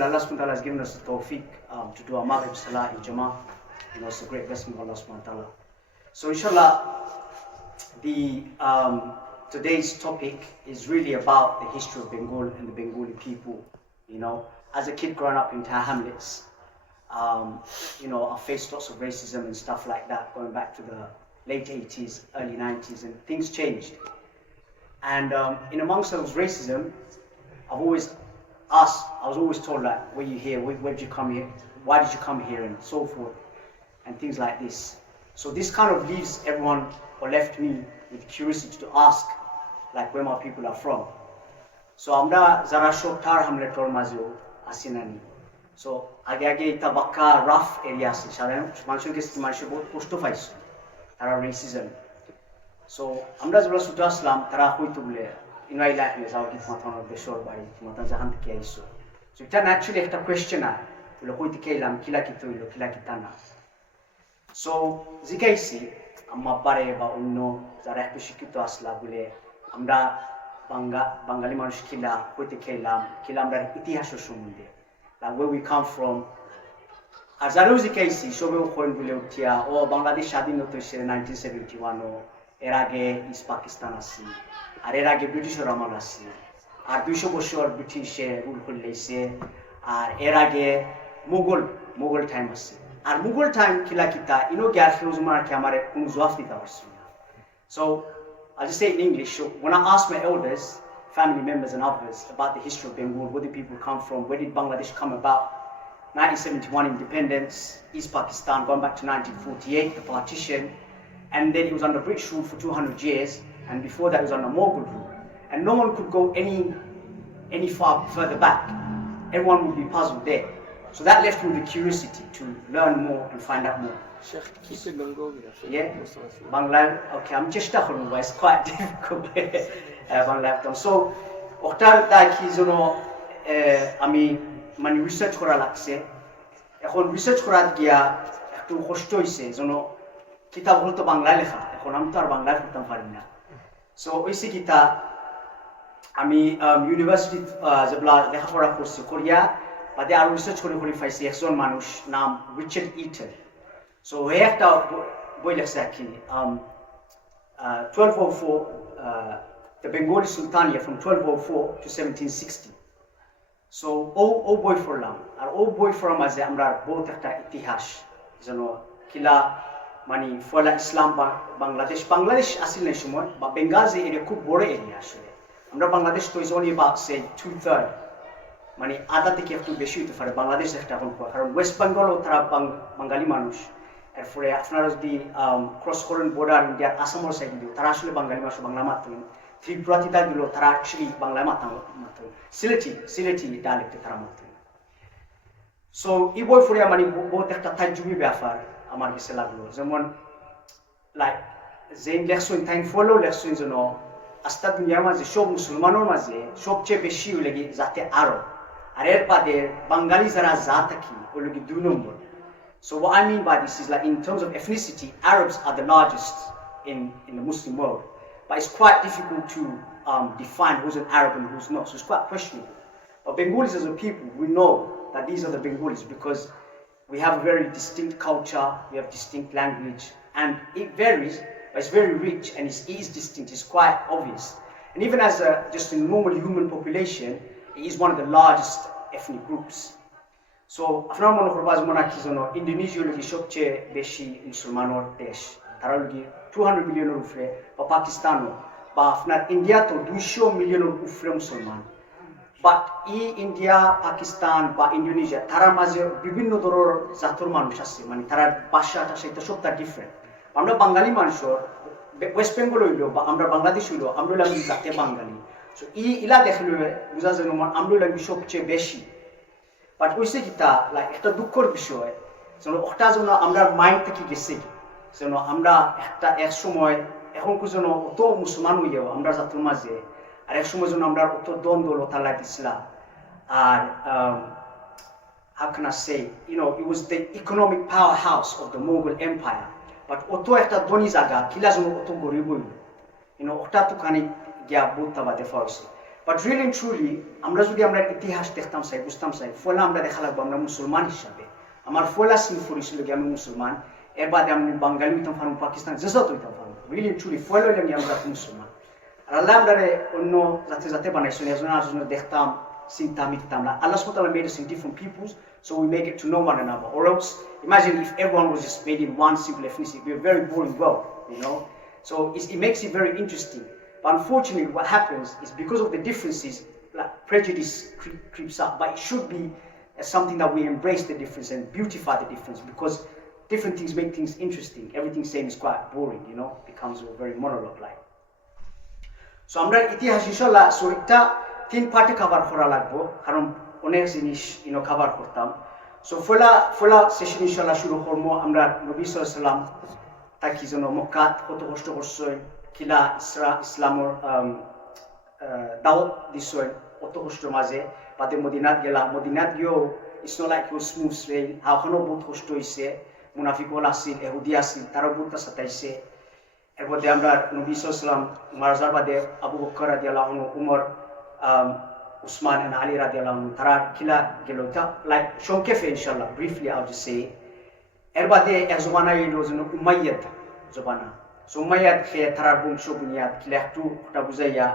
Alhamdulillah, Allah subhanahu wa ta'ala has given us the tawfiq to do our Maghrib Salah in Jama'ah. It's a great blessing of Allah subhanahu wa ta'ala. So inshallah, the today's topic is really about the history of Bengal and the Bengali people. As a kid growing up in Thai hamlets, I faced lots of racism and stuff like that, going back to the late 80s, early 90s, and things changed. And in amongst those racism, I was always told, like, where you here, where did you come here, why did you come here, and so forth, and things like this. So this kind of leaves everyone, or left me, with curiosity to ask, like, where my people are from. So amra zara shok tar hamle tor mazio asinani. So age ita bakka rough area ase saধারণ মানুষের কাছে মানুষের বহুত কষ্ট পাইছে তারা racism. So আমরা যেগুলো ছুটে আসলাম তারা হয়তো বলে ইনভাইট লাগলে যাও কি তোমার দেশের বাড়ি তোমার জাহান থেকে আইছো। So এটা ন্যাচুরালি একটা কোয়েশ্চেন আর বলে হইতে কেলাম কিলা কি তৈল কিলা কি তা না। So জিজ্ঞাসি আম্মা বারে বা অন্য যারা একটু শিক্ষিত আসলা বলে আমরা বাঙালি মানুষ কিলা হইতে খেলাম আমরা ইতিহাসের সম্বন্ধে, like where we come from. আর যারাও জিজ্ঞাসি সবেও কইন বলে উঠিয়া ও বাংলাদেশ স্বাধীনতা হয়েছে 1971 ও এর আগে ইস্ট পাকিস্তান আছে, আর এর আগে ব্রিটিশের আমল আছে, আর 200 বছর ব্রিটিশে রুল করলেছে, আর এর আগে মুঘল টাইম আছে। আর মুঘল টাইম কিলা কিতা ইনো গ্যার ফিউজমার কি আমার কোনো জবাব দিতে পারছি না। So I'll just say it in English. So when I asked my elders, family members and others about the history of Bengal, where did people come from, where did Bangladesh come about, 1971 independence, East Pakistan going back to 1948, the partition, and then it was under British rule for 200 years, and before that it was under Mughal rule, and no one could go any far further back. Everyone would be puzzled there. So that left me with the curiosity to learn more and find out more. Yeah, Bangla. Okay, I'm just talking, but it's quite difficult. Bangla. So, ওটার কি যেন আমি মানে research করা লাগছে। এখন research করার গিয়া একটু কষ্ট হয়েছে, যেন কিতাব হলো তো বাংলায় লেখা, এখন আমি তো আর বাংলায় পড়তে পারি না। সো হয়েছে কিতা আমি ইউনিভার্সিটি যেগুলা লেখাপড়া করছি করিয়া বাদে আরো রিসার্চ করে পাইছি একজন মানুষ নাম রিচার্ড ইটন। So he একটা বই লেখছে আর কি 1204 the Bengali Sultanate from 1204 to 1760. So ও বই পড়লাম, আর ও বই পড়ার মাঝে আমরা বহুত একটা ইতিহাস যেন কিলা মানে ফলা ইসলাম বা বাংলাদেশ আসিল এই সময় বা বেঙ্গল যে এরিয়া খুব বড় এরিয়া আসলে। আমরা বাংলাদেশ তো ইজ অনলি অ্যাবাউট সে 2/3, মানে আধা থেকে একটু বেশি হতে পারে বাংলাদেশ একটা এখন, কারণ ওয়েস্ট বেঙ্গলও তারা বাঙালি মানুষ। এরপরে আপনারা যদি ক্রস করেন বর্ডার ইন্ডিয়ার আসামের সাইড দিও তারা আসলে বাঙালি মানুষ, বাংলা মাধ্যম। ত্রিপুরাতিটা দিল তারা অ্যাকচুয়ালি বাংলা মাধ্যম, সিলেটি ডায়ালেক্টে তারা মাধ্যম। সো এই বই পড়ে মানে বহুত একটা তাজ্জুবি ব্যাপার আমার কাছে লাগলো, যেমন লাইক যে লেখছেন তাই ফলো লেখছেন যেন আস্তা দুনিয়ার মাঝে সব মুসলমানের মাঝে সবচেয়ে বেশি লাগে যাতে আরব, আর এর বাদে বাঙালি যারা জাত থাকি ওই লাগে 2 নম্বর। So what I mean by this is, like, in terms of ethnicity, Arabs are the largest in the Muslim world, but it's quite difficult to define who's an Arab and who's not, so it's quite questionable. But Bengalis as a people, we know that these are the Bengalis because we have a very distinct culture, we have distinct language, and it varies, but it's very rich and it is distinct, it's quite obvious. And even as just a normal human population, it is one of the largest ethnic groups. So আপনার মনে করবা যেমন কি জানো Indonesia লোক সবচেয়ে বেশি মুসলমানের দেশ, তারা লোক 200 মিলিয়নের উপরে, বা পাকিস্তানও, বা আপনার ইন্ডিয়া তো 200 মিলিয়নের উপরে মুসলমান। বাট ইন্ডিয়া, পাকিস্তান বা ইন্দোনেশিয়া তারা মাঝে বিভিন্ন ধরনের জাতের মানুষ আছে, মানে তারা ভাষাটা সেটা সবটা ডিফারেন্ট। আমরা বাঙালি মানুষের ওয়েস্ট বেঙ্গল হইলো বা আমরা বাংলাদেশ হইলো, আমরা লাগি জাতে বাঙালি। সো ইলা দেখলে বোঝা যায় আমরা লাগি সবচেয়ে বেশি। বাট হয়েছে কিতা লাইক একটা দুঃখের বিষয় যেন ওটা যেন আমরা মাইন্ড থেকে গেছে, যেন আমরা একটা এক সময় এখন যেন অত মুসলমান হইয়াও আমরা জাতির মাঝে, আর এক সময় যেন আমরা অত দ্বন্দ্বলতা লাগছিলাম। আর how can I say, it was the economic powerhouse of the Mughal Empire, but অত একটা ধনী জায়গা কিলা যেন অত গরিব হইল, ওটা তো খানিক গিয়া বুঝতে বা দেখা হয়েছে। বাট রিয়েলি এন্ড ট্রুলি আমরা যদি আমরা ইতিহাস দেখতাম চাই বুঝতাম চাই ফলে আমরা দেখা লাগবো আমরা মুসলমান হিসাবে আমার ফলা সিন পড়েছিল কি আমি মুসলমান এর বাদে আমি বাঙালি হইতাম পারবো পাকিস্তান যেসব হইতাম পারবো রিয়েলি এন্ড ট্রুলি ফলে হইলে আমি আমরা মুসলমান আর আল্লাহ আমরা অন্য জাতি জাতি বানাইছেন একজন আরেকজনের দেখতাম চিন্তা মিটতাম না Allah subhanahu wa ta'ala made us in different peoples so we make it to know one another or else imagine if everyone was just made in one simple ethnicity it would be a very boring world so it makes it very interesting but unfortunately what happens is because of the differences like prejudice creeps up but it should be something that we embrace the difference and beautify the difference because different things make things interesting everything same is quite boring becomes a very monologue like so আমরা ইতিহাস ইনশাআল্লাহ so এটা 3 পার্টে cover করা লাগবে কারণ অনেক জিনিস কভার করতাম সো ফলা সেশন ইনশাআল্লাহ শুরু করব আমরা নবী সাল্লাল্লাহু আলাইহি সাল্লাম তাকি যেন মক্কাত কত কষ্ট করছেন কিলা ইসলামর দাওয়াত দিছেন কত কষ্ট মাঝে বাদে মদিনাত গিয়েও it's not like it was smooth sailing হাওখানো বহুত কষ্ট হইছে মুনাফিকল আসিল ইহুদি আসিল তারাও বহুত সাতাইছে এরপরে আমরা নবী সাল্লাল্লাহু আলাইহি সাল্লাম মারাজার বাদে আবু বকর রাদিয়াল্লাহু আনহু Umar Usman and Ali radiyallahu anhu তারা কিলা গেল তা লাইক সংক্ষেপে ইনশাআল্লাহ ব্রিফলি I'll just say এর বাদে এক জমানা এলো যেন উমাইয়াদ জমানা সো উমাইয়াদ কে তারার বংশ বুনিয়াদ কিলা একটু ওটা বুঝাইয়া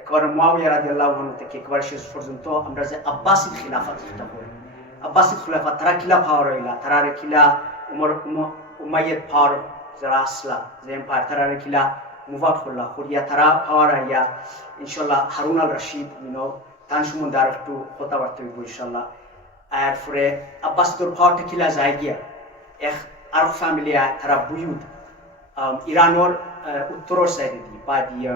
একবার মুয়াবিয়া রাদিয়াল্লাহু আনহু থেকে একবার শেষ পর্যন্ত আমরা যে আব্বাসিদ খিলাফত যেটা বলি আব্বাসিদ খিলাফত তারা কিলা পাওয়ার হইলা তারা কিলা উমাইয়াদ পাওয়ার যারা আসলা যে এম্পায়ার তারা কিলা মুভাট করলা করিয়া তারা পাওয়ার আইয়া ইনশাআল্লাহ হারুন আল রশিদ তান সম্বন্ধে আর একটু কথাবার্তা হইব ইনশাআল্লাহ আর পরে আব্বাসিদর পাওয়ারটা কিলা যায় গিয়া এক আরব ফ্যামিলি তারা বুয়ুদ ইরানোর উত্তরের সাইডে দিয়ে বা দিয়ে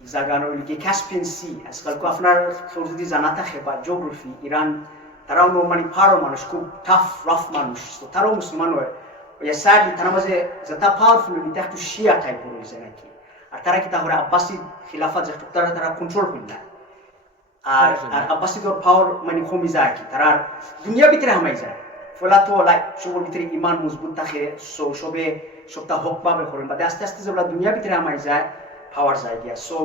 জায়গানোর লিগে ক্যাসপিয়ান সি আজকালকে আপনার কেউ যদি জানা থাকে বা জিওগ্রাফি ইরান তারাও মানে পাহাড়ের মানুষ খুব টাফ রাফ মানুষ তো তারাও মুসলমান হয় ওই সাইড তার মাঝে যেটা পাওয়ারফুল এটা একটু শিয়া টাইপের হয়েছে নাকি আর তারা কি তাহলে আব্বাসিদ খিলাফত যে তারা কন্ট্রোল করলেন আর আব্বাসিদর পাওয়ার মানে কমে যায় কি তারা দুনিয়া ভিতরে হামাই যায় ফলা তো লাইক সবার ভিতরে ইমান মজবুত থাকে সবে সপ্তাহ হক পাবে করেন বাদে আস্তে আস্তে যেগুলো দুনিয়া ভিতরে হামাই যায় পাওয়ার যায় গিয়া সো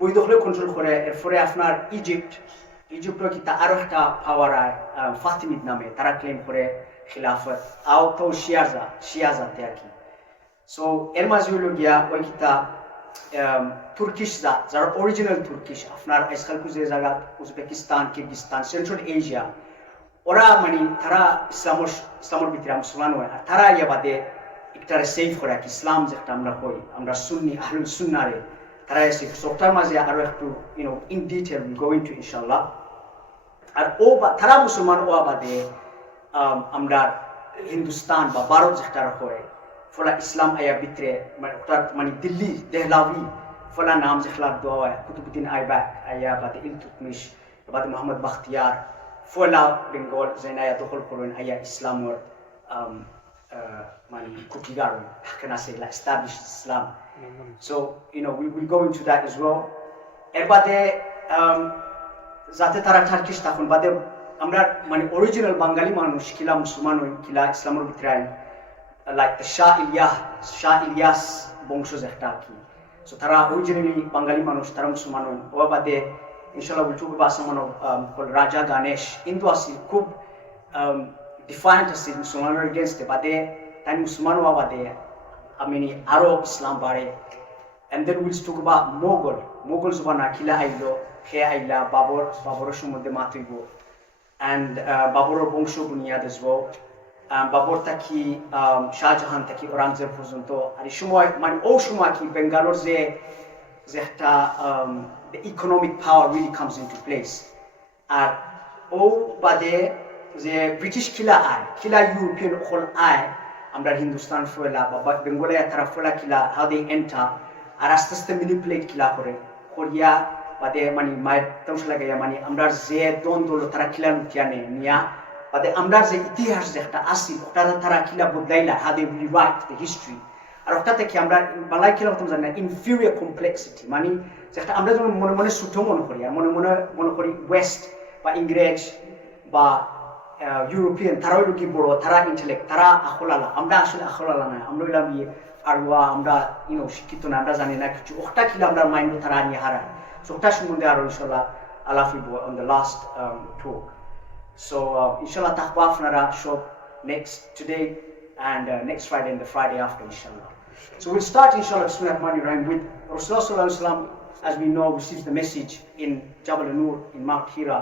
বই দখলে কন্ট্রোল করে এরপরে আপনার ইজিপ্টর কি তা আরো একটা পাওয়ার আয় ফাতিমিদ নামে তারা ক্লেম করে খিলাফত আও তো শিয়া জাতে আর কি সো এর মাঝে হইল গিয়া ওই কিতা তুর্কিশ যারা অরিজিনাল তুর্কিশ আপনার আজকাল যে জায়গা উজবেকিস্তান কিরগিস্তান সেন্ট্রাল এশিয়া ওরা মানে তারা ইসলামের ভিতরে মুসলমান হয় আর তারা ইয়া বাদে একটারে সেভ করে আর কি ইসলাম যেটা আমরা হই আমরা সুন্নি আহলুল সুন্নারে তারা এসে সপ্তাহের মাঝে আরো একটু in detail will go into ইনশাআল্লাহ আর তারা মুসলমান ও বাদে আমরা হিন্দুস্তান বা ভারত যেটা হয় ফলা ইসলাম আয়া ভিতরে মানে দিল্লি দেহলাভি ফলা নাম যেখলা দেওয়া হয় কুতুবুদ্দিন আইবাক আয়া বাদে ইলতুতমিশ বাদে মোহাম্মদ বাখতিয়ার ফলা বেঙ্গল যেন আয়া দখল করেন আয়া ইসলামর মানে কুটিগার can I say like established Islam so we will go into that as well এর বাদে যাতে তারা টার্কিশ তখন বাদে আমরা মানে অরিজিনাল বাঙালি মানুষ কিলা মুসলমান হই কিলা ইসলামের ভিতরে লাইক শাহ ইলিয়াস বংশ যেটা কি সো তারা অরিজিনালি বাঙালি মানুষ তারা মুসলমান হই ও বাদে ইনশাআল্লাহ উল্টু বাসমান রাজা গণেশ ইন্দু আসি খুব ডিফারেন্ট আছে মুসলমানের এগেইনস্টে বাদে তাই মুসলমান হওয়া বাদে আমি আরো ইসলাম বাড়ে and then we'll talk about Mughal জমানা কিলা আইলো হে আইলা বাবরের সম্বন্ধে মাতৃব and বাবরের বংশ বুনিয়াদ as well বাবর থাকি শাহজাহান থাকি ঔরঙ্গজেব পর্যন্ত আর এই সময় মানে ও সময় কি বেঙ্গালোর যে একটা the economic power really comes into place আর ও বাদে যে ব্রিটিশ কিলা ইউরোপিয়ান হল আয় আমরা হিন্দুস্তান ফেলা বা বেঙ্গলে তারা ফেলা কিলা how they enter আর আস্তে আস্তে ম্যানিপুলেট কিলা করে কোরিয়া বাদে মানে মায়ের তমস লাগে মানে আমরা যে দ্বন্দ্ব তারা কিলা লুকিয়ানে নিয়া বাদে আমরা যে ইতিহাস যে একটা আসি ওটা তারা কিলা বদলাইলা how they rewrite the history আর ওটা থেকে আমরা বাংলায় কিলা হতাম জানি না inferior complexity মানে যেটা আমরা যখন মনে ছোট মনে করি আর মনে করি ওয়েস্ট বা ইংরেজ বা ইউরোপিয়ান তারাও কি বড় তারা ইন্টেলেক্ট তারা আখলালা আমরা আসলে আখলালা না আমরা হইলাম আরওয়া আমরা শিক্ষিত না আমরা জানি না কিছু ওটা কিলা আমরা মাইন্ড তারা নিয়ে হারায় So ওটা সম্বন্ধে আরো ইনশাআল্লাহ আলাফিব on the last talk. So inshallah takwa আপনারা সব today and next Friday and the Friday after inshallah. So we'll start inshallah Bismillahirrahmanirrahim with Rasulullah sallallahu alaihi wasallam, as we know, receives the message in Jabal Nur in Mount Hira.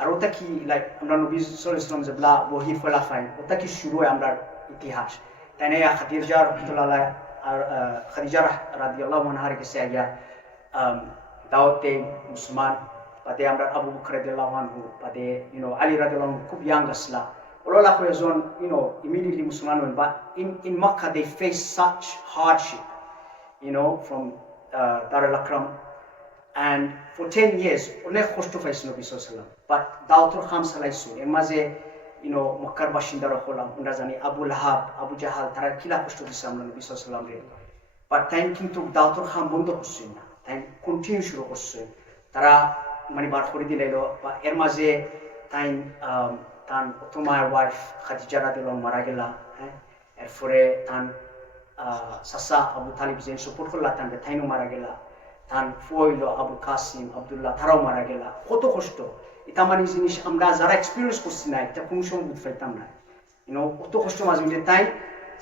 আর ওটা কি like আমরা নবী সাল্লাল্লাহু আলাইহি ওয়াসাল্লাম যেগুলা ওহী ফলাফাইন ওটা কি শুরু হয় আমরা ইতিহাস তাই না খাদিজা রাহমাতুল্লাহ আর খাদিজা রাদিয়াল্লাহু আনহার কাছে আইয়া দাওয়াতে মুসলমান বাদে আমরা আবু বকর রাদিয়াল্লাহু আনহু বাদে আলী রাদিয়াল্লাহু আনহু খুব ইয়াং আসলা ওলা কয়েকজন immediately মুসলমান হন but in Makkah they faced such hardship from Dar al-Akram. And for 10 years, অনেক কষ্ট পাইছিল নবী সাল্লাল্লাহু আলাইহি ওয়াসাল্লাম, বাট দাওয়াতুল খাম চালাইছিল। এর মাঝে মক্কার বাসিন্দারা হলাম, আমরা জানি আবু লাহাব, আবু জাহাল, তারা কিলা কষ্ট দিচ্ছে আমরা নবী সাল্লাল্লাহু আলাইহি ওয়াসাল্লামকে। বাট তাই কিন্তু দাওয়াতুল খাম বন্ধ করছে না, তাই কন্টিনিউ শুরু করছে। তারা মানে বার করে দিলাইল, বা এর মাঝে তাই তার প্রথমার ওয়াইফ খাদিজা রাদিয়াল্লাহু মারা গেলা। হ্যাঁ, এরপরে তার চাচা আবু তালিব যে সাপোর্ট করলা তাইনও মারা গেলা। তান ফইল আবু কাসিম আব্দুল্লাহ তারাও মারা গেলা। কত কষ্ট, এটা মানে জিনিস আমরা যারা এক্সপিরিয়েন্স করছি না এটা কোন সময় বুঝতে পাইতাম না। কত কষ্ট মাঝে মিলে তাই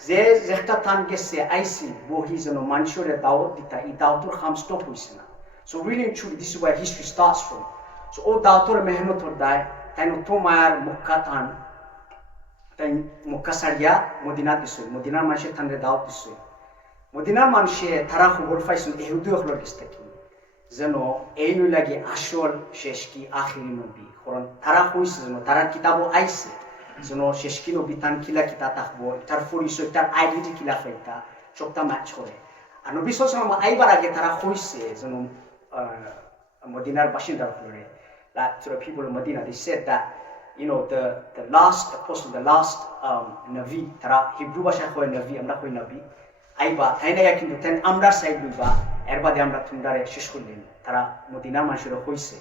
যে একটা তান গেছে আইসি বহি যেন মানুষের দাওয়াত দিতা, এই দাওয়াতের খাম স্টপ হয়েছে না। So really truly this is where history starts from. So ও দাওয়াতের মেহনতর দায় তাই তো মায়ার মক্কা তান তাই মক্কা সারিয়া মদিনা দিছে, মদিনার মানুষের তানরে দাওয়াত দিছে। মদিনার মানুষে তারা খবর পাইছিল ইহুদি হলের কাছ থেকে যেন এই লাগে আসল শেষ কি আখিরি নবী, কারণ তারা কইছে যেন তারা কিতাবও আইছে যেন শেষ কি নবী তান কিলা কিতা থাকবো, তার পরিচয় তার আইডেন্টি কিলা ফাইতা সবটা ম্যাচ করে। আর নবী সাল্লাল্লাহু আলাইহি ওয়াসাল্লাম আইবার আগে তারা কইছে যেন মদিনার বাসিন্দার হলে to the people of Medina, they said that the last apostle, the last nabi, tara Hebrew bhasha koi nabi, amra koi nabi আইবা তাই না, কিন্তু তেন আমরা সাইড লইবা এর বাদে আমরা তোমরারে শেষ করলেন। তারা মদিনার মানুষের হইছে,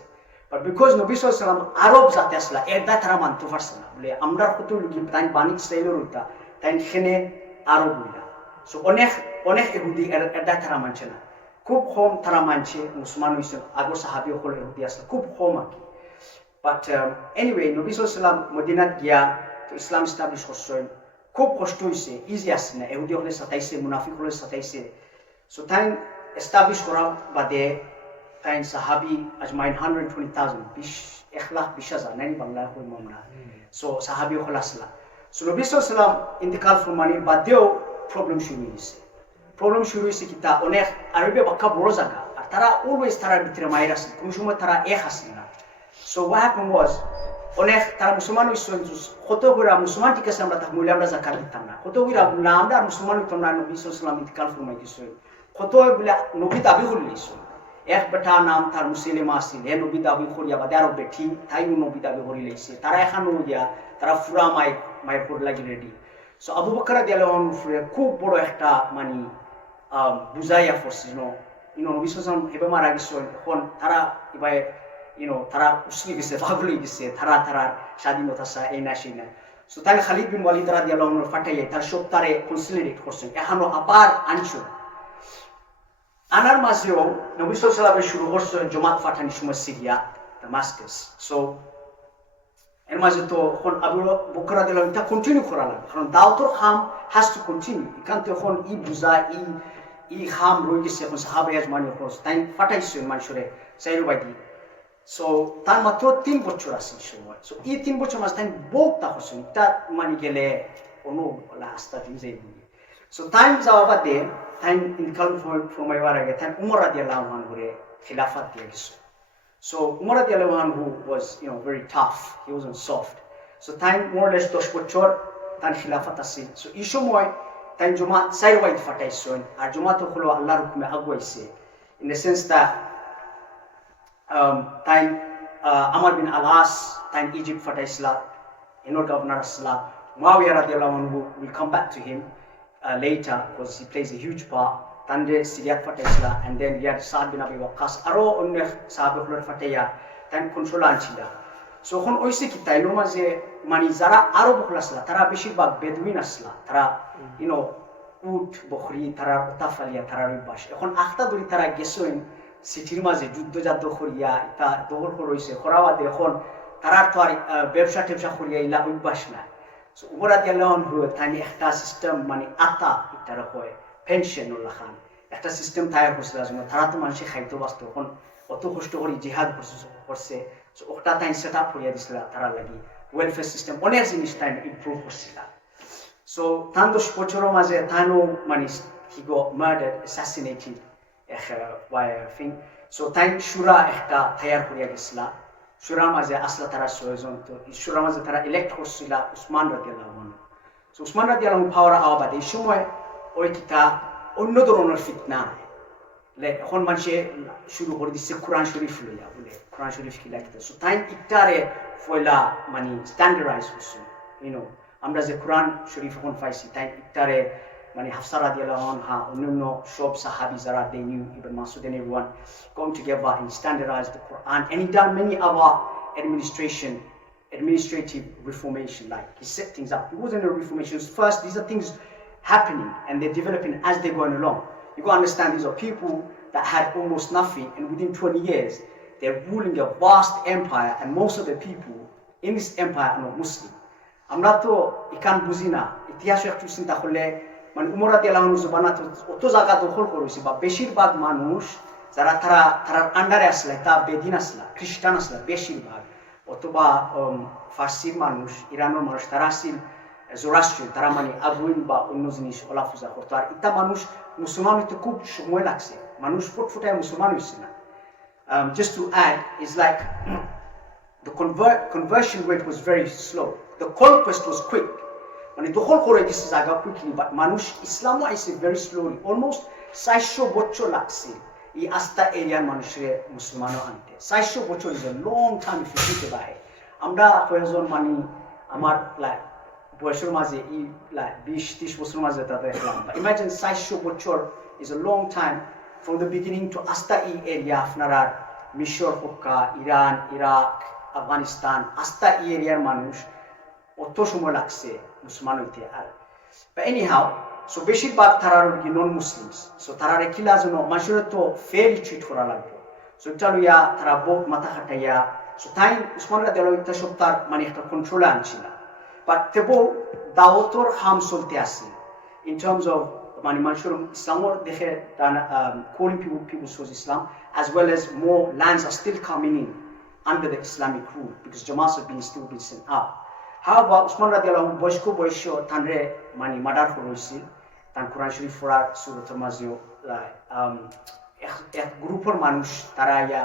বাট বিকজ নবী সাল্লাল্লাহু আলাইহি ওয়াসাল্লাম আরব জাতি আসলা এর দা তারা মানতে পারছে না বলে আমরা কত লোক তাই বাণিজ্য সাইলের উল্টা তাই সেনে আরব হইলা। সো অনেক অনেক ইহুদি এর দা তারা মানছে না, খুব কম তারা মানছে মুসলমান হইছে। আগর সাহাবী হল ইহুদি আসলা খুব কম আর কি। বাট এনিওয়ে নবী সাল্লাল্লাহু আলাইহি ওয়াসাল্লাম মদিনাত গিয়া তো ইসলাম এস্টাবলিশ করছেন। খুব কষ্ট হয়েছে, ইজি আসছে না, ইহুদি হলে সাতাইছে, মুনাফিক হলে সাতাইছে। সো তাই এস্টাবলিশ করার বাদে তাই সাহাবি আজমাইন 120,000 1,20,000 নাইনি বাংলা কইম আমরা। সো সাহাবি হল আসলা। সো নবী সাল্লাল্লাহু আলাইহি ওয়াসাল্লাম ইন্তেকাল ফরমানির বাদেও প্রবলেম শুরু হয়েছে। প্রবলেম শুরু হয়েছে কি তা অনেক আরবে বাক্কা বড় জায়গা, আর তারা অলওয়েজ তারার ভিতরে মায়ের আসে, কোন সময় তারা এক আসে না। সো what happened was অনেক তারা মুসলমান হইছেন, কত করে মুসলমান ঠিক আছে আমরা থাকলে আমরা যাকাত দিতাম না, কত করে না আমরা মুসলমান হইতাম না। নবী সাল্লাল্লাহু আলাইহি ওয়াসাল্লাম ইন্তেকাল ফরমাই দিছেন, কত বলে নবী দাবি করলেইছেন। এক বেটা নাম তার মুসলিমা আছিল, হে নবী দাবি করিয়া বাদে আরো বেঠি তাইও নবী দাবি করি লাইছে। তারা এখানে গিয়া তারা ফুরা মায়ের কোড লাগি রেডি। সো আবু বকর রাদিয়াল্লাহু আনহু খুব বড় একটা মানে বুঝাইয়া ফরছে নবী সাল্লাল্লাহু আলাইহি ওয়াসাল্লাম হেবে মারা গেছেন। এখন তারা এবারে তারা উসলি গেছে, পাগল হয়ে গেছে, তারার স্বাধীনতা চা এই না সেই না। সো তাই খালিদ বিন ওয়ালিদ রাদিয়াল্লাহু আনহু ফাটাইয়া তার সব তারে কনসলিডেট করছেন, এখনো আবার আনছো। আনার মাঝেও নবী সাল্লাল্লাহু আলাইহি ওয়াসাল্লাম শুরু করছেন জমাত ফাটানির সময় সিরিয়া দামাস্কাস। সো এর মাঝে তো এখন আবু বকর রাদিয়াল্লাহু আনহু এটা কন্টিনিউ করা লাগে, কারণ দাওয়াতুল খাম হ্যাজ টু কন্টিনিউ। এখান থেকে এখন বুঝা ই খাম রয়ে গেছে, এখন সাহাবা আজমানি করছে তাই ফাটাইছে মানুষের চাইরবাদি। সো তার মাত্র 3 বছর আছে সময়। সো এই 3 বছর মাঝে তাই বহুটা হচ্ছেন, তার মানে গেলে কোনো আস্থা দিয়ে যাই। সো টাইম যাওয়া বাদে তাই ইনকাল ফরমাইবার আগে তাই উমর রাদিয়াল্লাহু আনহুরে খিলাফত দিয়ে গেছে। সো উমর রাদিয়াল্লাহু আনহু was very tough, he wasn't soft. So তাই more or less 10 বছর তার খিলাফত আছে। সো এই সময় তাই জমাত সাইরওয়াইদ ফাটাইছেন, আর জমাত হলো আল্লাহর হুকুমে আগুয়াইছে, in the sense that তাই আমার বিন আলাস তাই ইজিপ্ট ফাটাইছিলা, এনর গভর্নর আসলা। মুয়াবিয়া রাদিয়াল্লাহু আনহু, we'll come back to him later because he plays a huge part. তানরে Siriyat ফাটাইছিলা, and then we had সাদ বিন আবি ওয়াক্কাস, আরো অন্য সাহাবাগুলোর ফাটাইয়া তাই কন্ট্রোল আনছিলা। সো এখন ওইসে কি তাইলো মাঝে মানে যারা আরো বকল আসলা তারা বেশিরভাগ বেদুইন আসলা, তারা উট বকরি তারা উতাফালিয়া তারা অভ্যাস। এখন আখতা ধরি তারা গেছেন সিটির মাঝে যুদ্ধজাত করিয়া তা দখল করইছে করাবাদে এখন তারা তো আর ব্যবসা টেবসা করিয়া ইলা অভ্যাস নাই সো উমরা দিয়ালন হয়ে তাই একটা সিস্টেম মানে আতা ইটার হয় পেনশন লাখান একটা সিস্টেম তৈরি করছিল যেন তারা তো মানুষের খাইতে বাঁচত এখন অত কষ্ট করে জিহাদ করছে সো ওটা তাই সেট আপ করিয়া দিছিল তারা লাগি ওয়েলফেয়ার সিস্টেম অনেক জিনিস তাই ইমপ্রুভ করছিল সো তান 10 বছরের মাঝে তানো মানে he got murdered assassinated by a thing so তাই শুরা একটা তৈরি করিয়া গেছিল শুরার মাঝে আসলা তারা ছয়জন তো শুরার মাঝে তারা ইলেক্ট করছিল উসমান রাদিয়াল্লাহু আনহু সো উসমান রাদিয়াল্লাহু আনহু পাওয়ার আওয়াবাদ এই সময় ওই কিতা অন্য ধরনের ফিতনা এখন মানুষে শুরু করে দিচ্ছে কোরআন শরীফ লইয়া বলে কোরআন শরীফ কি লাগতে সো তাই ইটারে ফয়লা মানে স্ট্যান্ডার্ডাইজ করছে আমরা যে কোরআন শরীফ এখন পাইছি তাই ইটারে মানে হাফসা রাদিয়াল্লাহু আনহা অন্যান্য সব সাহাবী যারা they knew Ibn Mas'ud and everyone come together and standardize the Quran and he done many other administrative reformation like he set things up it wasn't a reformation first these are things happening and they're developing as they're going along you got to understand these are people that had almost nothing and within 20 years they're ruling a vast empire and most of the people in this empire are not Muslim আমরা তো ইকান বুঝি না ইতিহাস একটু চিন্তা করলে মানে উমর রাদিয়াল্লাহু আনহু জবানা তো অত জায়গা দখল করেছে বা বেশিরভাগ মানুষ যারা তারা আন্ডারে আসলে তা বেদিন আসলা খ্রিস্টান আসলা বেশিরভাগ অথবা ফার্সির মানুষ ইরানের মানুষ তারা আসিল জোরাস্ট্রিয়ান তারা মানে আগুন বা অন্য জিনিস ওলা পূজা করতো আর ইটা মানুষ মুসলমান হইতে খুব সময় লাগছে মানুষ ফুটফুটায় মুসলমান হয়েছে না just to add is like the conversion rate was very slow the conquest was quick মানে দখল করে দিচ্ছে জায়গা কুইকলি বাট মানুষ ইসলামও আইসে ভেরি স্লোলি অলমোস্ট 400 বছর লাগছে এই আস্থা এরিয়ার মানুষের মুসলমানও আনতে 400 বছর is a long time if you think about it আমরা কয়েকজন মানে আমার লাইক বয়সের মাঝে এই লাইক 20-30 বছরের মাঝে তা দেখলাম ইমাজিন 400 বছর is a long time from the beginning to আস্থা এই এরিয়া আপনারা মিশর হক্কা ইরান ইরাক আফগানিস্তান আস্থা এই এরিয়ার মানুষ অত সময় লাগছে মুসলমান হইতে আর anyhow so বেশিরভাগ তারা নন মুসলিমস সো তারা কিলা যেন মানুষের তো ফেয়ারলি ট্রিট করা লাগবে সো এটা লইয়া তারা বহুত মাথা খাটাইয়া সো তাই উসমান রাদিয়াল্লাহু আনহু সব তার মানে একটা কন্ট্রোলে আনছিল বাট তেবো দাওয়াতর হাম চলতে আছে in terms of মানে মানুষের ইসলামও দেখে calling people towards Islam as well as more lands are still coming in under the Islamic rule because Jamaats have been still being sent up however Usman radiyallahu anhu বয়স্ক তানরে মানে murder করেছিল তান কোরআন শরীফ পড়ার সূরাতুল মাজিও এক গ্রুপের মানুষ তারা ইয়া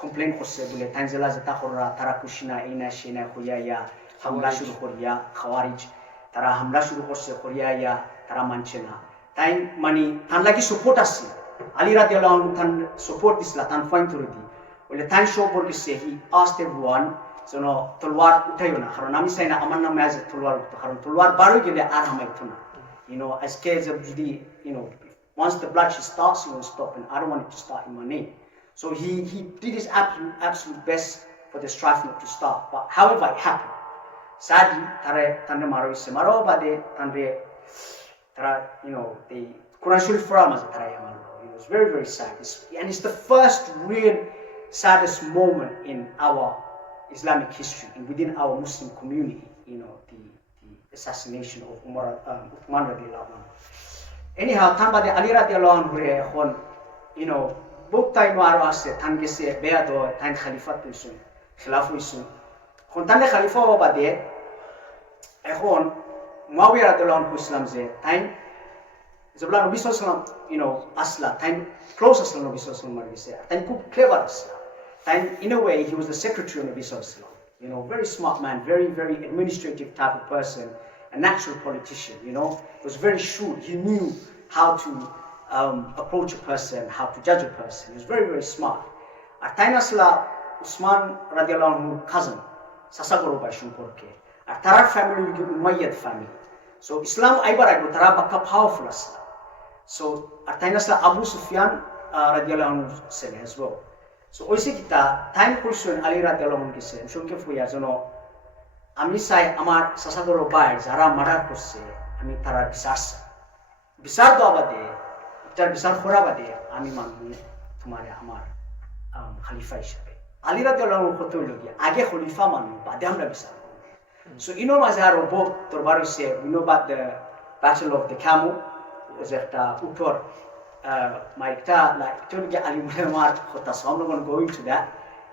কমপ্লেইন করছে বলে তানজেলা যেটা করা তারা খুশি না এই না সেই না হইয়া ইয়া হামলা শুরু করিয়া খাওয়ারিজ তারা হামলা শুরু করছে করিয়া ইয়া তারা মানছে না তাই মানে তান লাগি সাপোর্ট আছে আলী রাদিয়াল্লাহু আনহু তান সাপোর্ট দিছিল তান ফাইন করে দি বলে তাই সব বলছে হি asked everyone যেন তলোয়ার উঠাইও না কারণ আমি চাই না আমার নামে আজ তলোয়ার উঠতো কারণ তলোয়ার বারোই গেলে আর হামাইতো না আজকে যদি once the bloodshed starts you will stop and I don't want it to start in my name so he did his absolute best for the strife not to start but however it happened sadly তারে মারা হয়েছে মারাও বাদে তারা the Quran Sharif for Amaz তারা মারলো it was very very sad and it's the first real saddest moment in our Islamic history and within our Muslim community, the assassination of Uthman radiyallahu anhu. Anyhow, tan bade Ali radiyallahu anhu এখন, both time aro ase tan gese beado tan khalifat হইছেন, খিলাফ হইছেন. এখন tan khalifa বাদে এখন Muawiya radiyallahu anhu ইসলাম যে time যবলা নবী সাল্লাল্লাহু আলাইহি ওয়াসাল্লাম আসলা টাইম ক্লোজ আসলা নবী সাল্লাল্লাহু আলাইহি ওয়াসাল্লাম গেছে. টাইম খুব ক্লেভার আসলা. And in a way, he was the secretary of Nabi Sallallahu Alaihi Wasallam. Very smart man, very, very administrative type of person, a natural politician, He was very shrewd. He knew how to approach a person, how to judge a person. He was very, very smart. At Tainasla, Usman radiallahu anhu cousin, Sasagoro by Shumporke. At Tarar family, we give Umayyad family. So Islam Aibarag, Tarar Baka powerful Asla. So at Tainasla, Abu Sufyan radiallahu anhu said as well. So oise kita time question Ali radhiyallahu anhu kise shonke fuya jono ami sai amar sasagoro bai jara murder korche ami tarar bisar do abade tar bisar khora bade ami manni tomare amar খলিফা হিসাবে আলী রাদিয়াল্লাহু আনহু কত হইল গিয়া আগে খলিফা মানুষ বাদে আমরা বিচার সো ইনোর মাঝে আরো বহুত দরবার হইছে বিনোবাদ ব্যাটল অফ দ্য ক্যামো যে একটা উঠোর মাইকটা লাইক চলগে আলী মুহাম্মদ কথা সো আমরা গোন গোইং টু দ্যাট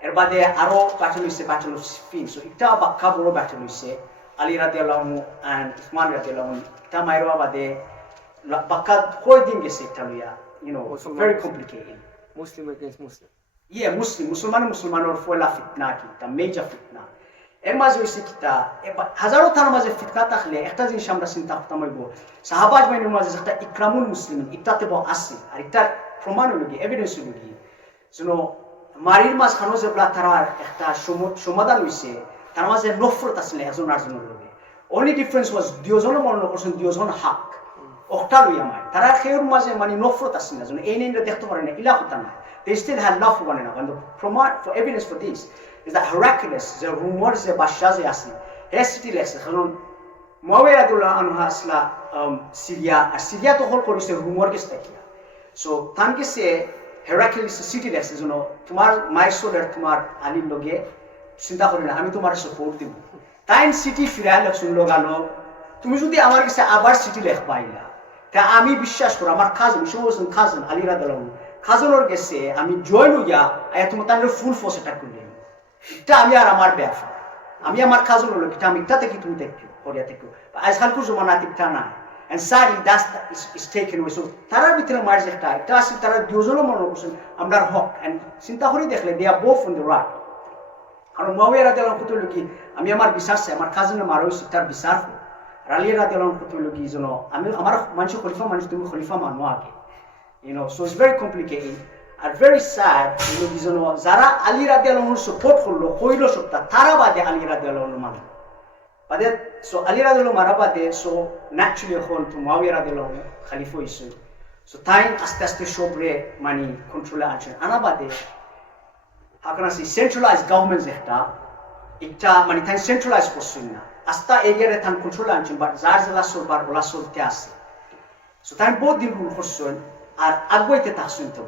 এর বাদে আরো ব্যাটল হইছে ব্যাটল অফ সিফিন সো এটা বাক্কা বড় ব্যাটল হইছে আলী রাদিয়াল্লাহু আনহু এন্ড উসমান রাদিয়াল্লাহু আনহু এটা মাইরো বাদে বাক্কা কয় দিন গেছে এটা লইয়া very complicated Muslim against Muslim. Yeah, Musliman or fuela fitna ki, ta major fitna. এর মাঝে হইছে কিতা হাজারো তার মাঝে ফিতনা থাকলে একটা জিনিস আমরা চিন্তা করতাম হইব সাহাবাজ মাইনের মাঝে একটা ইকরামুল মুসলিম ইটাতে আছে আর এটার প্রমাণ হইল কি এভিডেন্স হইল কি যেন মারির মাঝ খানো যে তারা একটা সমাধান হইছে তার মাঝে নফরত আসলে একজন আরেকজনের লগে অনলি ডিফারেন্স ওয়াজ দুইজনের মনে করছেন দুইজন হক ওটা লইয়া মাই তারা খেয়ের মাঝে মানে নফরত আসলে না যেন এই নিয়ে দেখতে পারে না ইলা কথা না they still had love for one another and the promaণ for evidence for this is that Heraclius the rumors যে বাদশা যে আছে হে সিটি লেখছে কারণ মুয়াবিয়া রাদিয়াল্লাহু আনহু আসলা সিরিয়া তো হল করেছে রুমর কেস থাকিয়া সো তানকে সে Heraclius সিটি লেখছে যেন তোমার মাইসোলের তোমার আলীর লগে চিন্তা করি না আমি তোমার সাপোর্ট দিব তাই সিটি ফিরায় লেখছুন লোগালো তুমি যদি আমার কাছে আবার সিটি লেখ পাইলা তা আমি বিশ্বাস করি আমার কাজিন আলী রাদিয়াল্লাহু আনহু খাজনের গেছে আমি জয় লইয়া তোমার তাদের ফুল ফোর্স অ্যাটাক করলে এটা আমি আর আমার ব্যবসা আমি আমার খাজন হলো এটা আমি এটা থেকে তুমি দেখো করিয়া দেখো আজকালকার জমানা টিকটা না and sadly that is taken away so তারার ভিতরে মার্জ একটা এটা আছে তারা দুজনও মনে করছেন আমরা হক and চিন্তা করে দেখলে they are both on the right কারণ মুয়াবিয়া রাদিয়াল্লাহু আনহু কইল কি আমি আমার বিশ্বাস আছে আমার খাজনের মারইছে তার বিশ্বাস আর আলী রাদিয়াল্লাহু আনহু কইল কি যেন আমি আমার মানুষ খলিফা মানুষ তুমি খলিফা মানো আগে so it's very complicated and very sad যারা আলী রাদিয়াল্লাহু আনহু সাপোর্ট করলো কইল সবটা তারা বাদে আলী রাদিয়াল্লাহু আনহু মানে বাদে সো আলী রাদিয়াল্লাহু মারা বাদে সো ন্যাচুরালি এখন তো মুয়াবিয়া রাদিয়াল্লাহু আনহু খলিফা হইছে সো তাই আস্তে আস্তে সবরে মানে কন্ট্রোলে আনছেন আনা বাদে আপনারা সেই সেন্ট্রালাইজ গভর্নমেন্ট একটা মানে তাই সেন্ট্রালাইজ করছেন না আস্তা এরিয়ারে তান কন্ট্রোলে আনছেন বাট যার জেলা সরকার ওলা চলতে আছে সো তাই বহুত দিন রুল করছেন আর আগুয়াইতে তাহসিন তো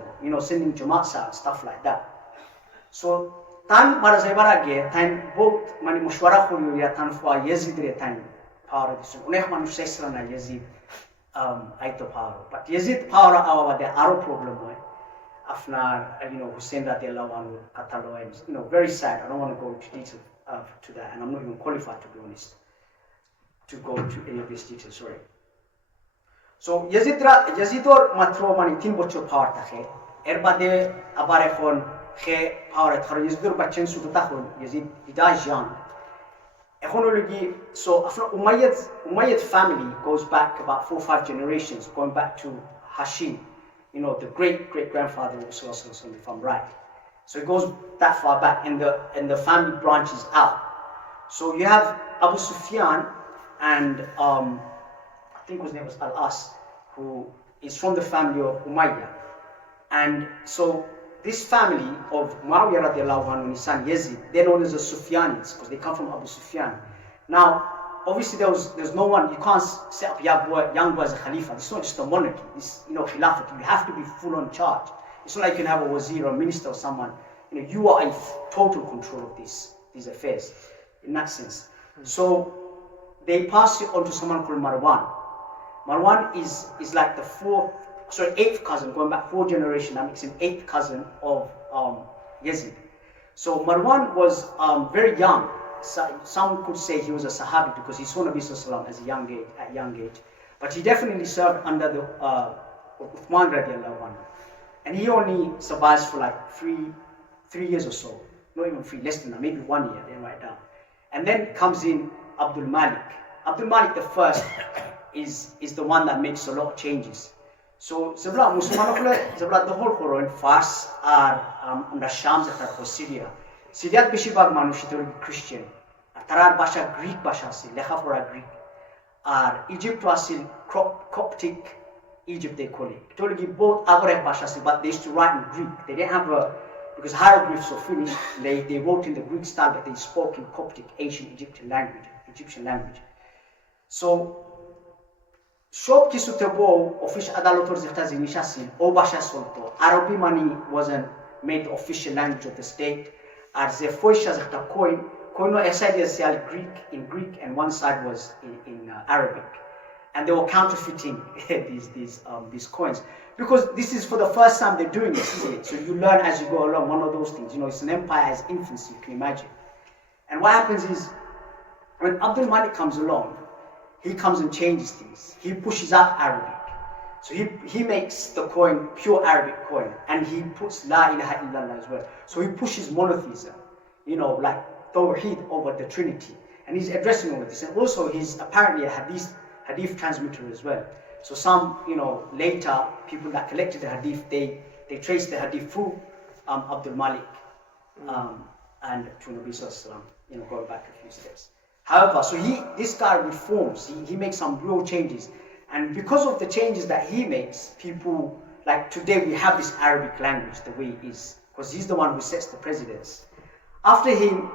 sending jamaats and stuff like that so tan mara যাইবার আগে তাই বহুত মানে মশওয়ারা করিয়া তান ফা ইয়াজিদরে তাই পাওয়ার দিছেন অনেক মানুষ চাইছিল না ইয়াজিদ আইতো পাওয়ার বাট ইয়াজিদ পাওয়ার আওয়াজে আরো প্রবলেম হয় আপনার হুসেন রাদিয়াল্লাহু আনহু কাতালো and very sad I don't want to go into detail to that and I'm not even qualified to be honest to go to any of these details sorry So ইয়াজিদর মাত্র মানে 3 বছর পাওয়ার থাকে এর বাদে আবার এখন সে পাওয়ার ধরে ইয়াজিদর বাচ্চা ছোট তখন ইয়াজিদ ইজ ইয়াং এখন হলো কি সো আপনার Umayyad family goes back about 4-5 generations going back to Hashim the great grandfather of Rasulullah if I'm right so it goes that far back and the family branches out so you have Abu Sufyan and I think his name was Al-As, who is from the family of Umayyah. And so this family of Muawiyah radiallahu anhu and his son Yazid, they're known as the Sufyanids because they come from Abu Sufyan. Now, obviously there's no one, you can't set up young boy as a Khalifa. It's not just a monarchy, it's Khilafat. You have to be full on charge. It's not like you can have a wazir or a minister or someone. You are in total control of these affairs, in that sense. So they pass it on to someone called Marwan. Marwan is like the eighth cousin, going back 4 generations, that makes him 8th cousin of Yazid. So Marwan was very young. Some could say he was a Sahabi because he saw Nabi Sallallahu Alaihi Wasallam at young age. But he definitely served under the Uthman radiallahu anhu. And he only survives for like 3 years or so. Not even 3, less than that, maybe 1 year, then right down. And then comes in Abdul Malik. Abdul Malik the first is the one that makes a lot of changes. So Zabla the whole Quran Fars are under Sham for Syria. Syria বেশিরভাগ মানুষ Christian. তারার ভাষা Greek ভাষা আছে, লেখাপড়া Greek. আর Egypt আছে Coptic Egypt they call it. It only both other ভাষা আছে, but they used to write in Greek. They didn't have because hieroglyphs were finished, they wrote in the Greek style, but they spoke in Coptic, ancient Egyptian language. So সব কিছুতে বউ office আদালতের যেটা জিনিস আছে ও ভাষা চলতো আরবি মানি wasn't made the official language of the state. As the Foishas coin no side is in Greek and one side was in Arabic. And they were counterfeiting these coins. Because this is for the first time they're doing this, isn't it? So you learn as you go along, one of those things. You know, it's an empire as infancy, you can imagine. And what happens is, when Abdul Malik comes along, he comes and changes things. He pushes out Arabic. So he makes the coin pure Arabic coin, and he puts La ilaha illallah as well. So he pushes monotheism, you know, like Tawheed over the Trinity. And he's addressing all of this. And also he's apparently a hadith transmitter as well. So some, you know, later people that collected the hadith, they traced the hadith through Abdul Malik and to Nabi Sallallahu, you know, going back a few steps. However, so this guy reforms, he makes some real changes. And because of the changes that he makes, people, like today we have this Arabic language the way it is, because he's the one who sets the precedents. After him,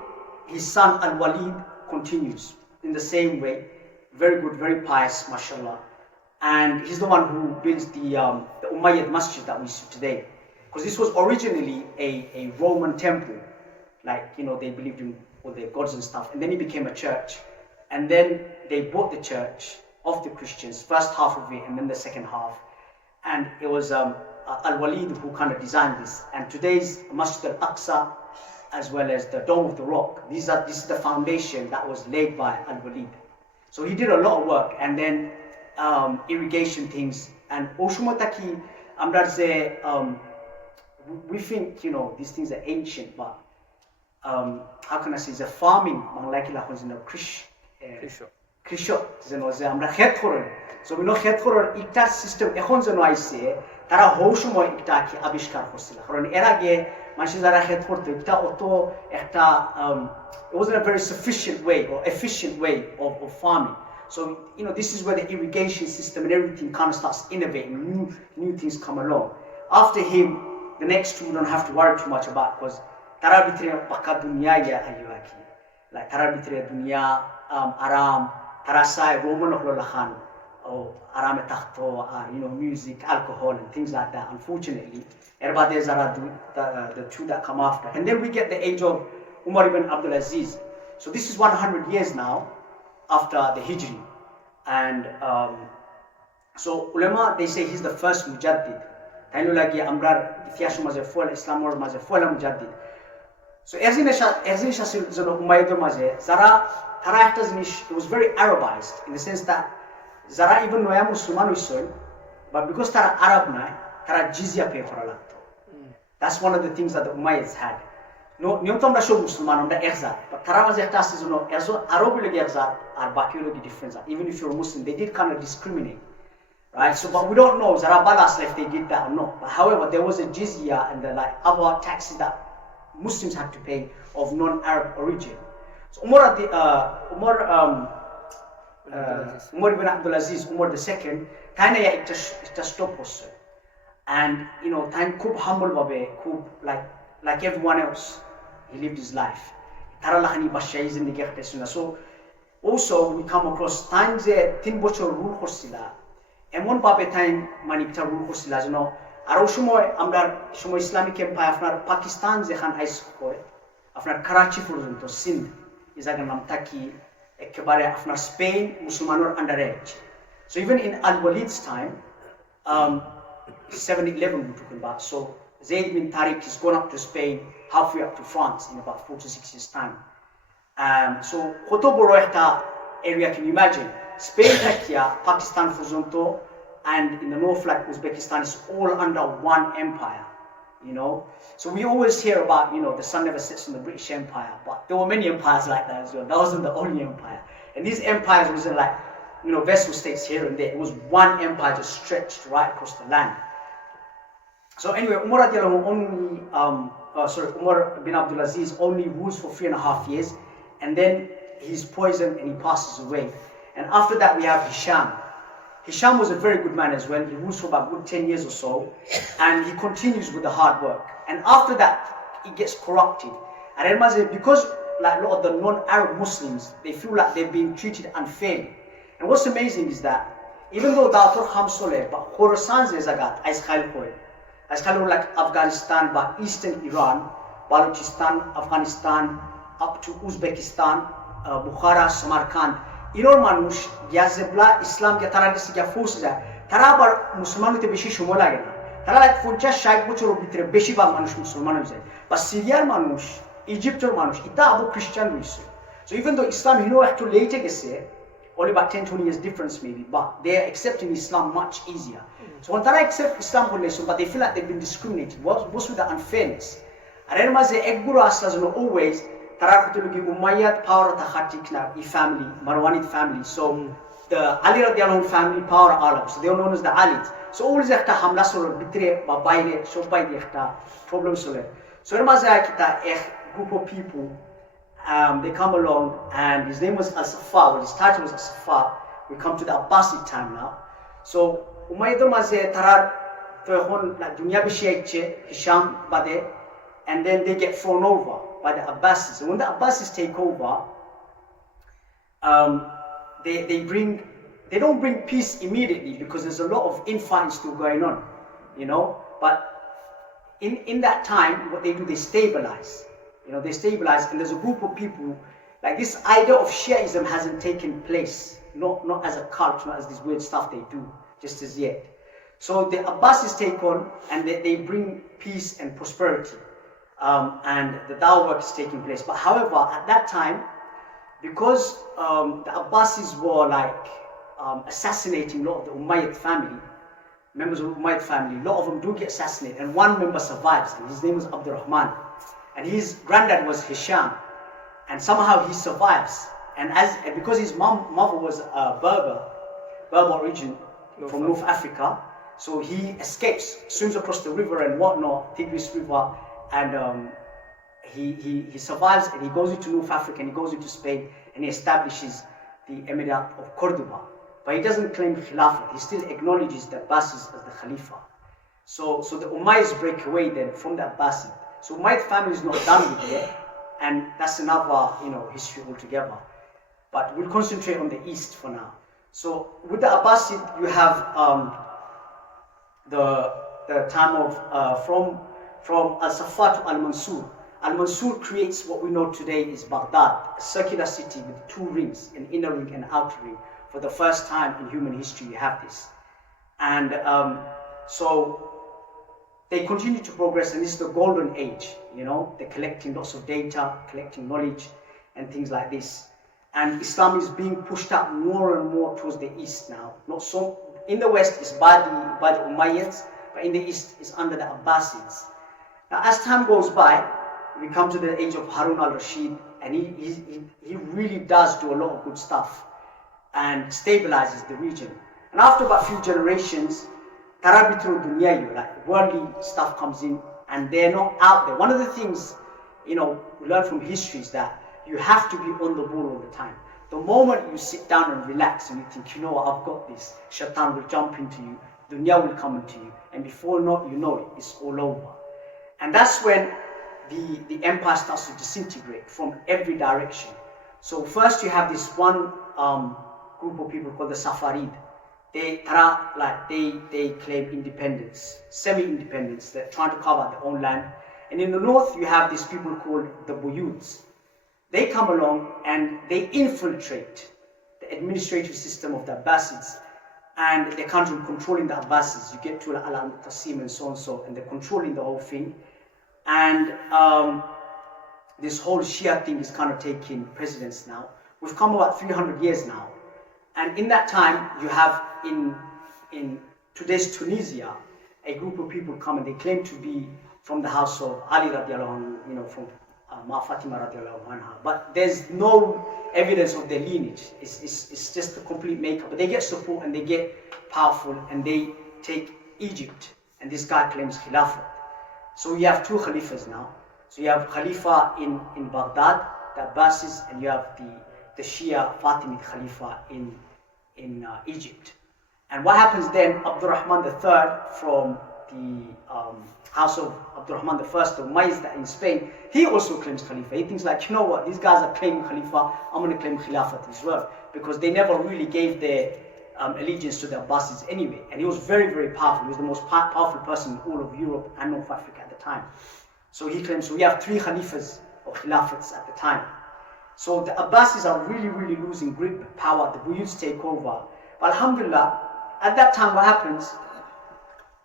his son Al-Walid continues in the same way, very good, very pious, mashallah. And he's the one who builds the Umayyad Masjid that we see today. Because this was originally a Roman temple, like, you know, they believed in all their gods and stuff. And then it became a church. And then they bought the church of the Christians, first half of it and then the second half. And it was Al-Walid who kind of designed this. And today's Masjid Al-Aqsa, as well as the Dome of the Rock, this is the foundation that was laid by Al-Walid. So he did a lot of work, and then irrigation things. And Oshumotaki, we think, you know, these things are ancient, but how can I say, it's a farming, Krisho, so we know Khetkoror ikta system ekhon jeno aise tara housumoy ikta ki abishkar horsila karon er age manche jara Khet korto ikta oto ekta it wasn't a very sufficient way or efficient way of farming. So, you know, this is where the irrigation system and everything kind of starts innovating, new things come along. After him, the next two we don't have to worry too much about, because tara bitre pakka dunya ya ayuaki, like tara bitre dunya aram Tarasai, Roman Lakhan, or Arame Takhto, you know, music, alcohol, and things like that. Unfortunately, Erbades are the two that come after. And then we get the age of Umar ibn Abdul Aziz. So this is 100 years now after the Hijri. And so ulama, they say he's the first Mujaddid. Tainu lagi amrar itiyashu mazefol Islam or mazefol Mujaddid. So erzin shasil zano Umayyadur maze zara it was very Arabized in the sense that Zara even noya Musliman usoy, but because Tara Arab na, Tara jizya pay for a lot. That's one of the things that the Umayyads had. No, nyomtom rasho Musliman onda erzat, but Tara was ektas is no erzo Arabu lagi erzat are baki lagi different. Even if you're a Muslim, they did kind of discriminate, right? So, but we don't know Zara balas if they did that or not. But however, there was a jizya and the like other taxes that Muslims had to pay of non-Arab origin. So Umar ibn Abdul Aziz, Umar II, Tana ya ita stop also. And you know, Tan Kub humble babe, Kub like everyone else, he lived his life. Taralahani Bashaiz in the Gertesuna. So also we come across times tin bocho rule horsila. Emon babe time manikta rule horsila, you know. Aro shumoy shumoy Islamic Empire after Pakistan zekhan ice koy. After Karachi for example, Sindh. Izagan Namtaki, Ekebare after Spain, Musulmanor underage. So even in Al-Walid's time, 711 we're talking about. So Zayd bin Tariq has gone up to Spain, halfway up to France in about 4 to 6 years' time. So Kotoboro area, can you imagine? Spain, Turkey, Pakistan, Fuzunto, and in the north like Uzbekistan is all under one empire. You know, so we always hear about, you know, the sun never sets in the British Empire, but there were many empires like that as well. That wasn't the only empire. And these empires wasn't like, you know, vassal states here and there. It was one empire just stretched right across the land. So anyway, Umar bin Abdul Aziz only rules for 3.5 years, and then he's poisoned and he passes away. And after that we have Hisham. Hisham was a very good man as well. He rules for about good 10 years or so, and he continues with the hard work. And after that, he gets corrupted. And because like a lot of the non-Arab Muslims, they feel like they're being treated unfairly. And what's amazing is that even though Da'atur Khamsole, but Khorasan Zagat, Ais Khail Khoy, as kind of like Afghanistan, but eastern Iran, Balochistan, Afghanistan, up to Uzbekistan, Bukhara, Samarkand. Iran মানুষ গ্যাজেবলা ইসলামকে তারা কাছে গিয়া force যায় তারা আবার মুসলমান হতে বেশি সময় লাগে না তারা 50-60 বছরের ভিতরে বেশিরভাগ মানুষ মুসলমান হয়ে যায় বা সিরিয়ার মানুষ ইজিপ্টের মানুষ এটা আবার খ্রিস্টান হয়েছে so even though Islam একটু লেটে গেছে only about 10-20 years difference maybe but they are accepting Islam much easier so when they accept Islam but they feel like they've been discriminated what's with the unfairness আর এর মাঝে একগুলো আসলা যেন always তারা কতটুকু Umayyad পাওয়ার থাকাটিক না এই family Marwanid family so the Ali radiallahu family power Arab so they are known as the Alids so always একটা হামলা চলে ভিতরে বা বাইরে সবাই দিয়ে একটা problem চলে so এর মাঝে একটা এক group of people they come along and his name was As-Safa well, his title was As-Safa we come to the Abbasid time now so উমাইয়াদের মাঝে তারা তো এখন দুনিয়া বেশি আইছে হিশাম বাদে and then they get thrown over by the Abbasids. And when the Abbasids take over, they don't bring peace immediately because there's a lot of infighting still going on, you know. But in that time, what they do, they stabilize. You know, they stabilize, and there's a group of people like this idea of Shiaism hasn't taken place, not as a cult, not as this weird stuff they do just as yet. So the Abbasids take on, and they bring peace and prosperity. And the dawah work is taking place. But however, at that time, because the Abbasids were like assassinating a lot of the Umayyad family, members of the Umayyad family, a lot of them do get assassinated, and one member survives, and his name was Abdurrahman. And his granddad was Hisham, and somehow he survives. And because his mother was Berber origin from North Africa, so he escapes, swims across the river and whatnot, Tigris River, and he survives and he goes into North Africa and he goes into Spain and he establishes the Emirate of Cordoba. But he doesn't claim Khilafah, he still acknowledges the Abbasids as the Khalifa. So the Umayyads break away then from the Abbasid. So Umayyad family is not done with it, and that's another history altogether. But we'll concentrate on the east for now. So with the Abbasid you have the time of from Al-Safa to Al-Mansur. Al-Mansur creates what we know today is Baghdad, a circular city with 2 rings, an inner ring and an outer ring. For the first time in human history you have this. And so they continue to progress, and this is the golden age, they're collecting lots of data, collecting knowledge and things like this. And Islam is being pushed up more and more towards the east now. Not so in the west it's by the Umayyads, but in the east it's under the Abbasids. Now, as time goes by, we come to the age of Harun al-Rashid, and he really does do a lot of good stuff and stabilizes the region. And after about a few generations, Tarabitru Dunyayu, like worldly stuff comes in, and they're not out there. One of the things, we learn from history is that you have to be on the ball all the time. The moment you sit down and relax and you think, I've got this, Shaitan will jump into you, Dunya will come into you, and before you know it, it's all over. And that's when the empire starts to disintegrate from every direction. So first you have this one group of people called the Safarid. They claim independence, semi-independence. They're trying to carve out their own land. And in the north you have these people called the Buyuds. They come along and they infiltrate the administrative system of the Abbasids, and they're kind of controlling the Abbasids. You get to Al-Qasim and so, and they're controlling the whole thing. And this whole Shia thing is kind of taking precedence now. We've come about 300 years now. And in that time, you have in today's Tunisia, a group of people come and they claim to be from the house of Ali radiallahu anhu, from Ma Fatima radiallahu anha. But there's no evidence of their lineage. It's just a complete makeup. But they get support and they get powerful and they take Egypt. And this guy claims Khilafah. So you have 2 Khalifas now. So you have Khalifa in Baghdad, the Abbasids, and you have the Shia Fatimid Khalifa in Egypt. And what happens then, Abdurrahman III from the house of Abdurrahman I, the Umayyads in Spain, he also claims Khalifa. He thinks like, these guys are claiming Khalifa, I'm going to claim Khilafat as well. Because they never really gave allegiance to the Abbasids anyway, and he was very, very powerful. He was the most powerful person in all of Europe and North Africa at the time. So he claims, so we have 3 Khalifas or Khilafats at the time. So the Abbasids are really, really losing grip, power, the Buyuds take over. But alhamdulillah, at that time what happens,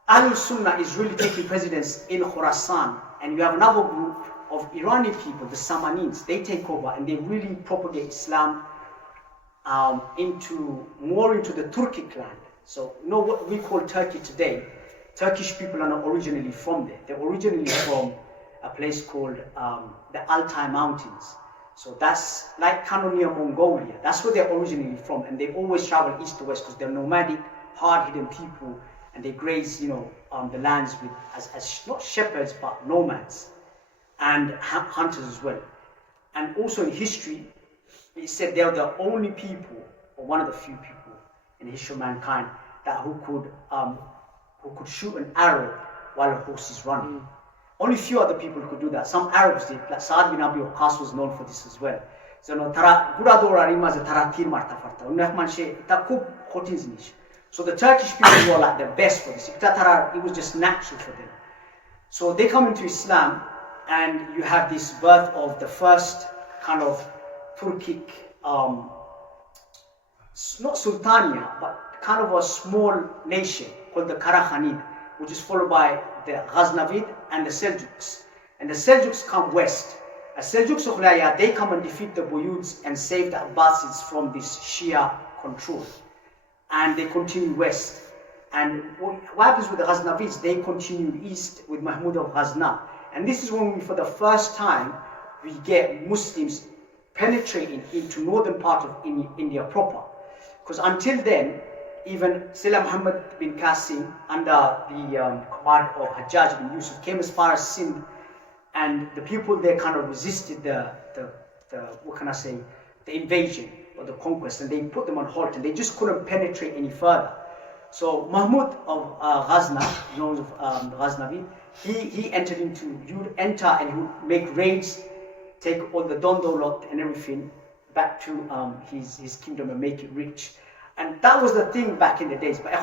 Ahlul Sunnah is really taking precedence in Khurasan, and you have another group of Iranian people, the Samanids, they take over and they really propagate Islam into the Turkic land. So you know what we call Turkey today, Turkish people are not originally from there. They're originally from a place called the Altai Mountains. So that's like kind of near Mongolia. That's where they're originally from, and they always travel east to west because they're nomadic, hard-hitting people, and they graze, the lands with as not shepherds but nomads and hunters as well. And also in history, it said they're the only people, or one of the few people in the history of mankind who could shoot an arrow while a horse is running. Only few other people could do that. Some Arabs did, like Saad bin Abi Waqqas was known for this as well. So So the Turkish people were like the best for this. It was just natural for them. So they come into Islam, and you have this birth of the first kind of Turkic, not Sultania, but kind of a small nation called the Karaghanid, which is followed by the Ghaznavid and the Seljuks. And the Seljuks come west. The Seljuks of Laya, they come and defeat the Buyuds and save the Abbasids from this Shia control. And they continue west. And what happens with the Ghaznavids, they continue east with Mahmud of Ghazna. And this is when for the first time, we get Muslims penetrating into northern part of India proper. Because until then, even Sayyidina Muhammad bin Qasim, under the command of Hajjaj bin Yusuf, came as far as Sindh, and the people there kind of resisted the invasion or the conquest, and they put them on halt, and they just couldn't penetrate any further. So Mahmud of Ghazna, known as Ghaznavid, he entered into, he would enter and he would make raids, take all the Dondolot and everything back to his kingdom and make it rich. And that was the thing back in the days. But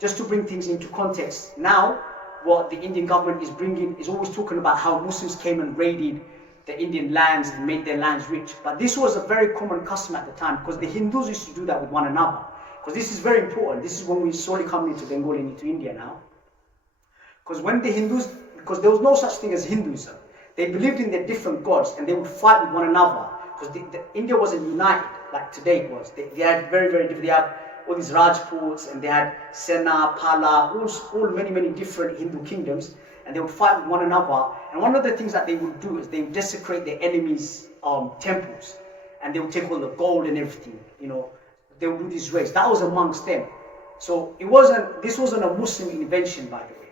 just to bring things into context, now what the Indian government is bringing is always talking about how Muslims came and raided the Indian lands and made their lands rich. But this was a very common custom at the time, because the Hindus used to do that with one another. Because this is very important. This is when we slowly come into Bengal and into India now. Because when the Hindus, because there was no such thing as Hinduism, they believed in their different gods and they would fight with one another. Because India wasn't united like today it was. They had very, very different. They had all these Rajputs, and they had Sena, Pala, all many different Hindu kingdoms, and they would fight with one another. And one of the things that they would do is they would desecrate their enemies' temples, and they would take all the gold and everything. They would do these raids. That was amongst them. So this wasn't a Muslim invention, by the way.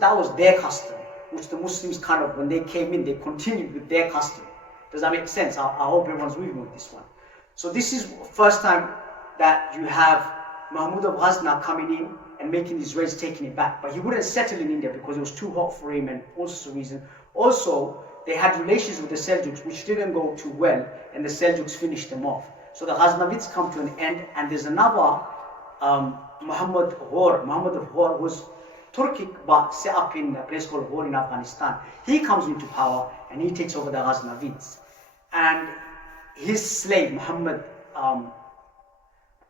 That was their custom, which the Muslims kind of, when they came in, they continued with their custom. Does that make sense? I hope everyone's with me with this one. So this is the first time that you have Mahmud of Ghazna coming in and making these raids, taking it back. But he wouldn't settle in India because it was too hot for him, and also reason. Also, they had relations with the Seljuks which didn't go too well, and the Seljuks finished them off. So the Ghaznavids come to an end, and there's another Muhammad of Ghor was Turkic but set up in a place called Ghor in Afghanistan. He comes into power and he takes over the Ghaznavids. And his slave, Muhammad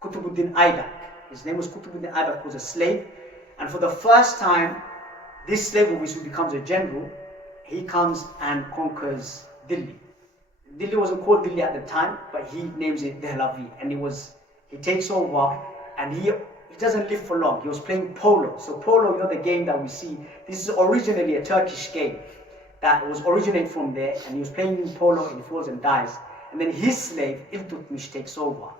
Qutubuddin Aibak, his name was Qutubuddin Aibak, was a slave. And for the first time, this slave who becomes a general, he comes and conquers Delhi. Delhi wasn't called Delhi at the time, but he names it Dehlavi. And he takes over, and he doesn't live for long. He was playing polo. So polo, the game that we see, this is originally a Turkish game that was originated from there, and he was playing polo and he falls and dies. And then his slave, Iltutmish, takes over.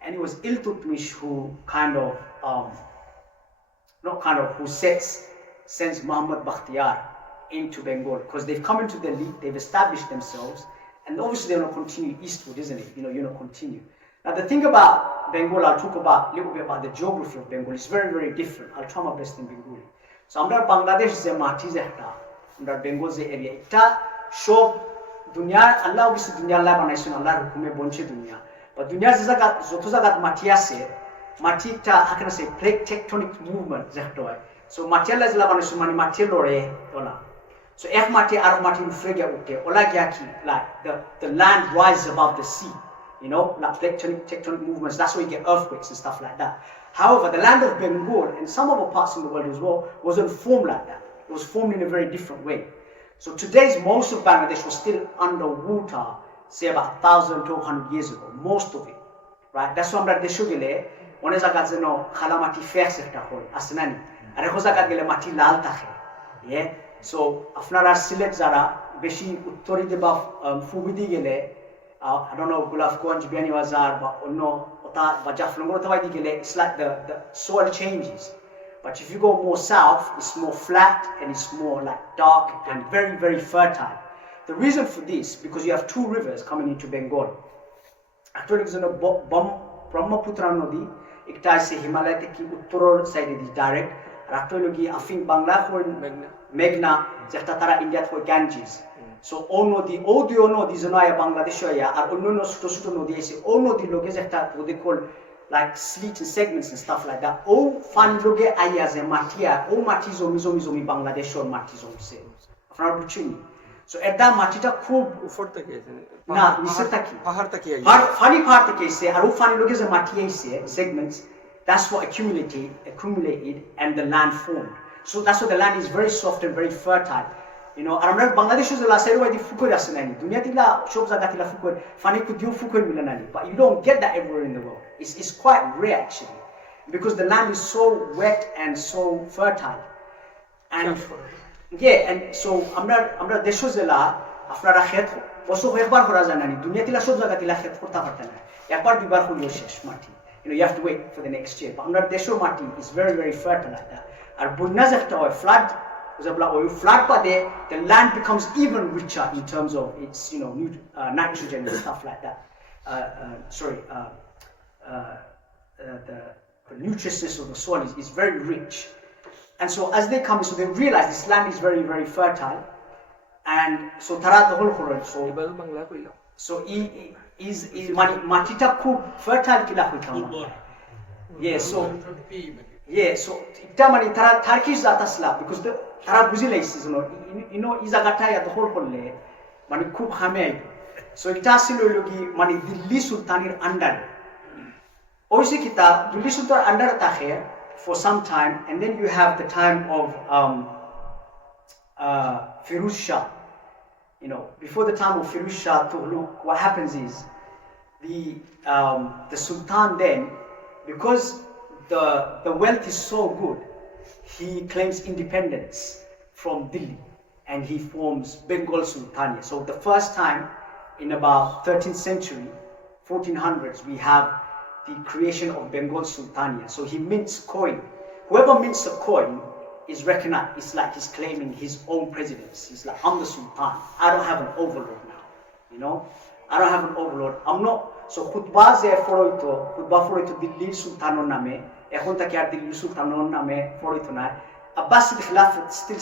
And it was Iltutmish who sends Muhammad Bakhtiyar into Bengal, because they've come into Delhi, they've established themselves, and obviously they're going to continue eastward, isn't it? You're going to continue. Now the thing about Bengal, I'll talk a little bit about the geography of Bengal. It's very, very different. I'll try my best in Bengali. So আমরা বাংলাদেশ যে মাটি যে একটা, আমরা বেঙ্গল যে area, এটা সব দুনিয়ার আল্লাহ অবশ্যই দুনিয়া আল্লাহ বানাইছেন, আল্লাহর হুকুমে বঞ্চে দুনিয়া। বা দুনিয়ার যে জায়গা যত জায়গাত মাটি আছে, Matita, how can I say, plate tectonic movement, so Matella is Lavanish Mani Matellore, Ola. So F Mate Ar Martin Frega Ute, Ola Yaki, like the land rises above the sea, like tectonic movements, that's why you get earthquakes and stuff like that. However, the land of Bengal and some other parts in the world as well wasn't formed like that. It was formed in a very different way. So today's most of Bangladesh was still underwater, say about 1,200 years ago, most of it, right? That's why I'm like, they show you, one is a gazeno, Halamati Fax at Tahol, Asanani, and a Hosaka Mati Laltahe, yeah? So, Afnara Silek Zara, Beshi Uttori de Baf, Fubidi Gele, I don't know, Gulaf Kwanj Biani Wazar, but no, but it's like the soil changes. But if you go more south, it's more flat and it's more like dark and very, very fertile. The reason for this, because you have two rivers coming into Bengal. Actually, it's Brahmaputra Nodi, ekta is Himalaya ki uttor side is direct. Actually, I think Bangla for Meghna, jehta tara India for Ganges. So all nodi, all the nodi is anaya Bangladesh ya, or no suto nodi is all nodi loges jehta what they call like slits and segments and stuff like that. All fan loge ayas and matia, all matizo mizomi Bangladesh or matizo se. After buchini. So at that matita khub ऊपर तक है ना निसे तक पहाड़ तक है funny part तक से और funny loges and matia se segments. That's what accumulated and the land formed. So that's why the land is very soft and very fertile. I remember Bangladesh is the last area where the fukur asanani. Dunia tila shops agatila fukur. Fani kudiyo fukur milanani. But you don't get that everywhere in the world. It's quite rare actually, because the land is so wet and so fertile. And yeah, and so amra deshozela afnara khet boso ekbar kora janani. Dunia tila shops agatila khet korta parta na. Ekbar dubar koriyo shesh mati. You have to wait for the next year. But amra desho mati is very, very fertile like that. Ar bunna zakta hoy flood. Flood by there, the land becomes even richer in terms of its, nitrogen and stuff like that. The nutritious of the soil is very rich. And so as they come, so they realize this land is very, very fertile. And so Tarat the whole Quran. So is matita ku fertile kila huitama. Yeah, so itamani Tarat Turkish atasla because the Tara Buzilis is Izagataya the whole Hole, Mani Kub Hamed. So it Tasilogi Mani Dili Sultanir under. Oisikita, Dili Sultan under Taher for some time, and then you have the time of Firuz Shah. Before the time of Firuz Shah Tughlaq, what happens is the Sultan then, because the wealth is so good, he claims independence from Delhi and he forms Bengal Sultania. So the first time in about 13th century, 1400s, we have the creation of Bengal Sultania. So he mints coin. Whoever mints a coin is recognized. It's like he's claiming his own presidency. He's like, I'm the Sultan. I don't have an overlord now. I don't have an overlord. I'm not. So khutbah for it Delhi Sultanon name. Ekhon taki ar Delhi Sultanon name for it na. Abbasid Khilafat still,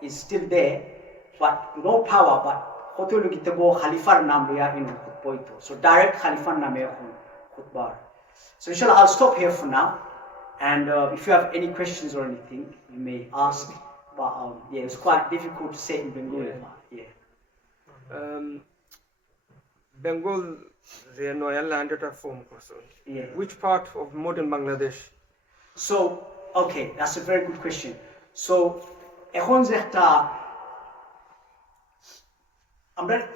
is still there, but no power. But hotel gitabo Khalifar name ya khutbah. So direct Khalifar name khutbah. So inshallah, I'll stop here for now. And if you have any questions or anything, you may ask. But it's quite difficult to say in Bengali. Bengal, the Noya land at a form person. Yeah. Which part of modern Bangladesh? So, okay, that's a very good question. So, Ehon Zehta,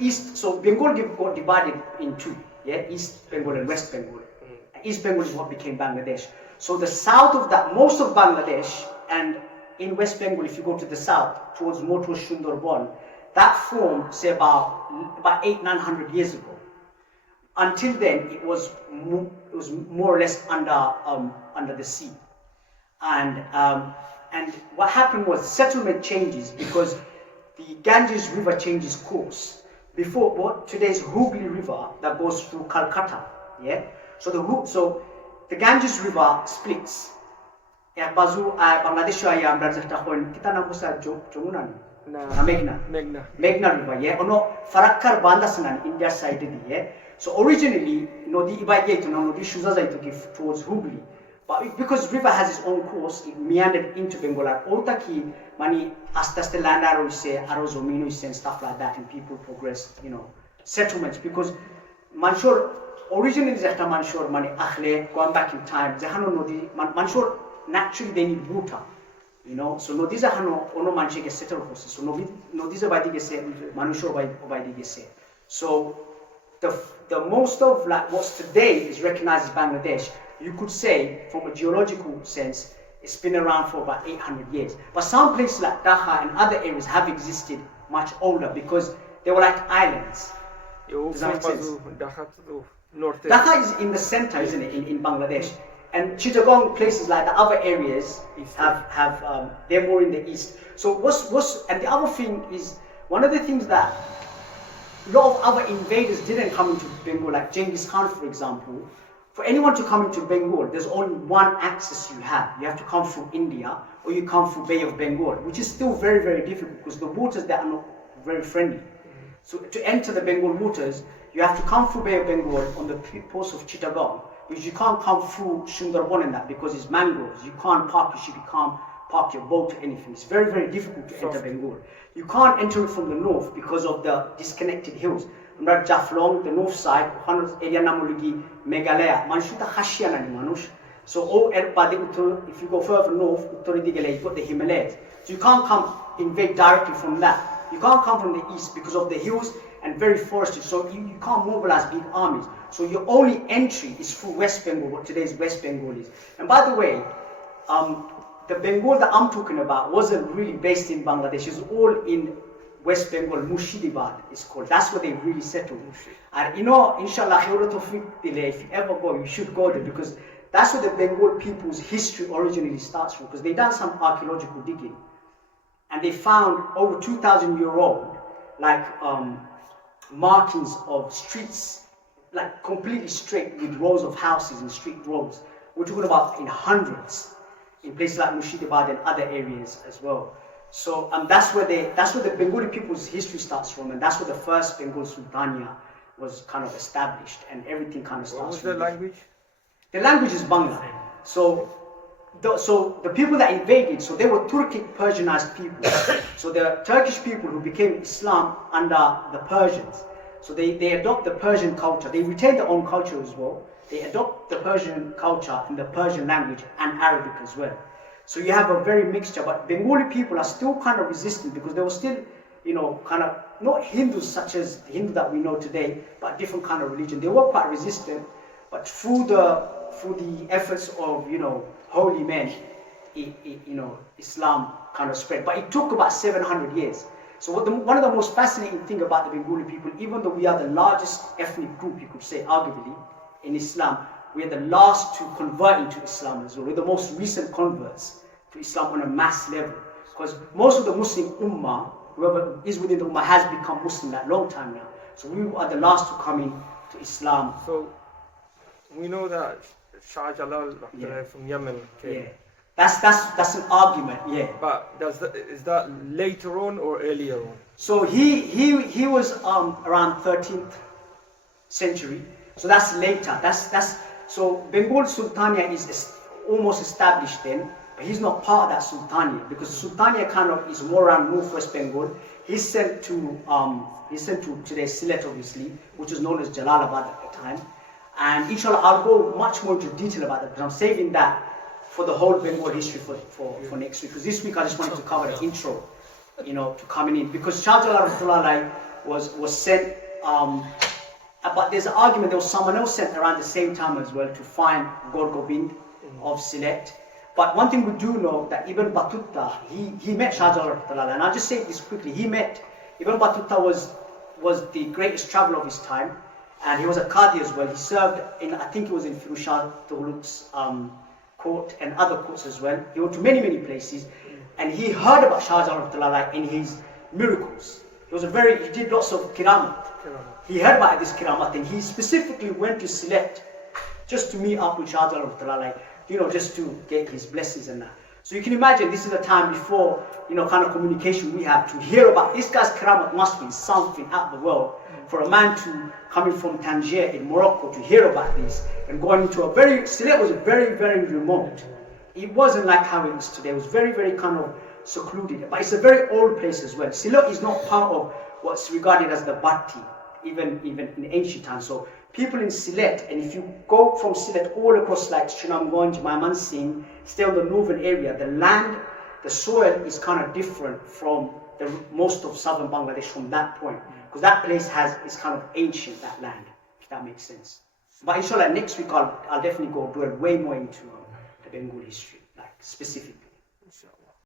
East, so Bengal got divided in two, East Bengal and West Bengal. East Bengal is what became Bangladesh. So the south of that, most of Bangladesh, and in West Bengal, if you go to the south, towards Sundarban, that formed, say, about 800-900 years ago. Until then, it was more or less under the sea, and what happened was settlement changes because the Ganges River changes course. Before today's Hooghly River that goes through Calcutta, So the Ganges River splits. Bangladesh kita nam busa Jomunan. Meghna River, Ono Farakkar Bandasanan, India side, So originally, the Ibaigate, the Shuzazai to give towards Hubli. But because river has its own course, it meandered into Bengal. Otaki, mani astaste land arrozomino and stuff like that, and people progressed, settlements. Because Manshur originally Zahta Manshur mani Akhle, going back in time, Zahano Nodi, Manshur naturally they need water. So Nodiza Hano ono manche get settled horses. So Nodiza by the Manusho by the So the most of like what's today is recognized as Bangladesh, you could say from a geological sense, it's been around for about 800 years. But some places like Dhaka and other areas have existed much older because they were like islands. Does that make sense? Dhaka is in the center, isn't it, in Bangladesh? And Chittagong, places like the other areas have they're more in the east. So and the other thing is, one of the things that a lot of other invaders didn't come into Bengal, like Genghis Khan, for example. For anyone to come into Bengal, there's only one access you have. You have to come through India or you come through Bay of Bengal, which is still very, very difficult because the waters there are not very friendly. So to enter the Bengal waters, you have to come through Bay of Bengal on the post of Chittagong, which you can't come through Sundarban and that because it's mangroves. You can't park your ship, you can't park your boat or anything. It's very, very difficult to enter Bengal. You can't enter it from the north because of the disconnected hills. আমরা Jaflong, the north side, area namuligi Meghalaya, Manshuta Hashiana Manush. So if you go further north, you've got the Himalayas. So you can't come invade directly from that. You can't come from the east because of the hills and very forested. So you can't mobilize big armies. So your only entry is through West Bengal, what today's West Bengal is. And by the way, the Bengal that I'm talking about wasn't really based in Bangladesh. It's all in West Bengal, Murshidabad is called. That's where they really settled. And inshallah, if you ever go, you should go there because that's where the Bengal people's history originally starts from. Because they done some archaeological digging. And they found over 2,000-year-old, like markings of streets, like completely straight with rows of houses and street roads. We're talking about in hundreds, in places like Murshidabad and other areas as well. So that's where the Bengali people's history starts from, and that's where the first Bengal Sultania was kind of established, and everything kind of starts. What was from the language? The language is Bangla. So the people that invaded, so they were Turkic Persianized people. So the Turkish people who became Islam under the Persians. So they adopt the Persian culture. They retain their own culture as well. They adopt the Persian culture and the Persian language and Arabic as well. So you have a very mixture, but Bengali people are still kind of resistant because they were still, kind of not Hindus such as the Hindu that we know today, but different kind of religion. They were quite resistant, but through the efforts of holy men, Islam kind of spread. But it took about 700 years. So one of the most fascinating thing about the Bengali people, even though we are the largest ethnic group, you could say arguably in Islam, we are the last to convert into Islam as well. We're the most recent converts to Islam on a mass level. Because most of the Muslim Ummah, whoever is within the Ummah, has become Muslim that long time now. So we are the last to come in to Islam. So we know that Shah Jalal from Yemen came. Yeah. That's an argument, yeah. But is that later on or earlier on? So he was around 13th century. So that's later. So Bengal Sultania is almost established then, but he's not part of that Sultania because Sultania kind of is more around northwest Bengal. He's sent to today's Sylhet, obviously, which is known as Jalalabad at the time. And inshallah, I'll go much more into detail about that because I'm saving that for the whole Bengal history for next week. Because this week I just wanted to cover the intro, to coming in because Shah Jalal was sent. But there's an argument, there was someone else sent around the same time as well to find Gorgobind of Sylhet. But one thing we do know that Ibn Battuta, he met Shah Jalal, and I'll just say this quickly, Ibn Battuta was the greatest traveler of his time, and he was a Qadi as well. He served I think he was in Firuz Shah Tughlaq's court and other courts as well. He went to many, many places, and he heard about Shah Jalal in his miracles. He did lots of kiramat. He heard about this kiramat and he specifically went to Sylhet just to meet up with Shah Jalal, just to get his blessings and that. So you can imagine this is a time before, kind of communication we have to hear about this guy's karamat must be something out of the world. For a man to coming from Tangier in Morocco to hear about this and going into Sylhet was very, very remote. It wasn't like how it is today. It was very, very kind of secluded. But it's a very old place as well. Sylhet is not part of what's regarded as the Bhatti, even in ancient times. So people in Sylhet, and if you go from Sylhet all across like Chinamgonj, Mymensingh, stay on the northern area, the land, the soil is kind of different from most of southern Bangladesh from that point. Because that place is kind of ancient, that land, if that makes sense. But inshallah, next week I'll definitely go dwell way more into the Bengal history, like specific.